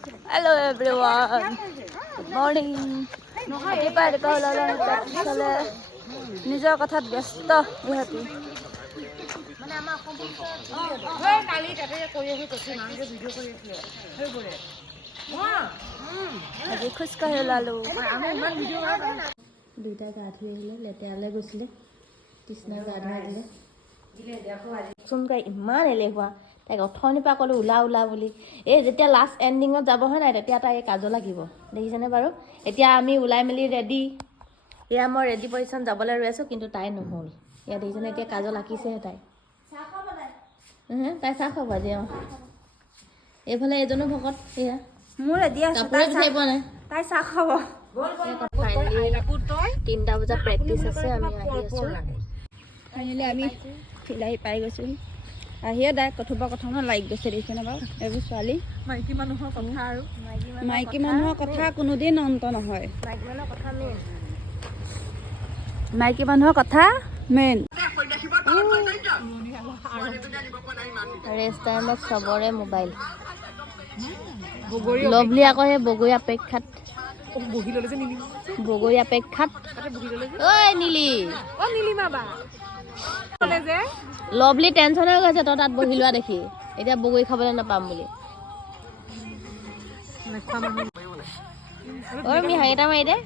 Hello everyone. Good morning. Dipar ka lala chale. Nijor kathat byasto ihati. Mane ama hoy kali tate kori ahi kochi nange video kori ahi. Hoy bole. আজি খুশ কাহে লালো আমি ইমান video দুইটা গা ধুই আহিলে লেতেৰালে গৈছিলে কৃষ্ণ গা ধুই দিলে দেখো আজি চুমকাই ইমান এলেহুৱা তাইক অথনিৰ পৰা ক'লো ওলা ওলা বুলি এই যেতিয়া লাষ্ট এণ্ডিঙত যাব হয় নাই তেতিয়া তাই কাজল লাগিব দেখিছেনে বাৰু এতিয়া আমি ওলাই মেলি ৰেডি এয়া মই ৰেডি পজিশ্যন যাবলৈ ৰৈ আছোঁ কিন্তু তাই নহ'ল এয়া দেখিছেনে এতিয়া কাজল আঁকিছেহে তাই চাহ খাব তাই চাহ খাব আজি এইফালে এজনো ভকত এয়া মোৰ ৰেডি আছে তাই চাহ খাব তিনিটা বজাত প্ৰেক্টিচ আছে আমি আহি আছোঁ ফাইনেলি আমি ফিলাই পাই গৈছোঁ আহিয়ে দাই কথোপকথনত লাগি গৈছে দেখিছেনে বাৰু এইবোৰ ছোৱালী মাইকী মানুহৰ কথা আৰু মাইকী মানুহৰ কথা কোনোদিন অন্ত নহয় মাইকী মানুহৰ কথা মেইন ৰেষ্ট টাইমত চবৰে মোবাইল লভলি আকৌ সেই বগৰী অপেক্ষাত বগৰী অপেক্ষাত ঐ নীলি লভলি টেনচন হৈ গৈছে তই তাত বহি লোৱা দেখি এতিয়া বগৰী খাবলৈ নাপাম বুলি ঐ মি হাঁহি এটা মাৰি দে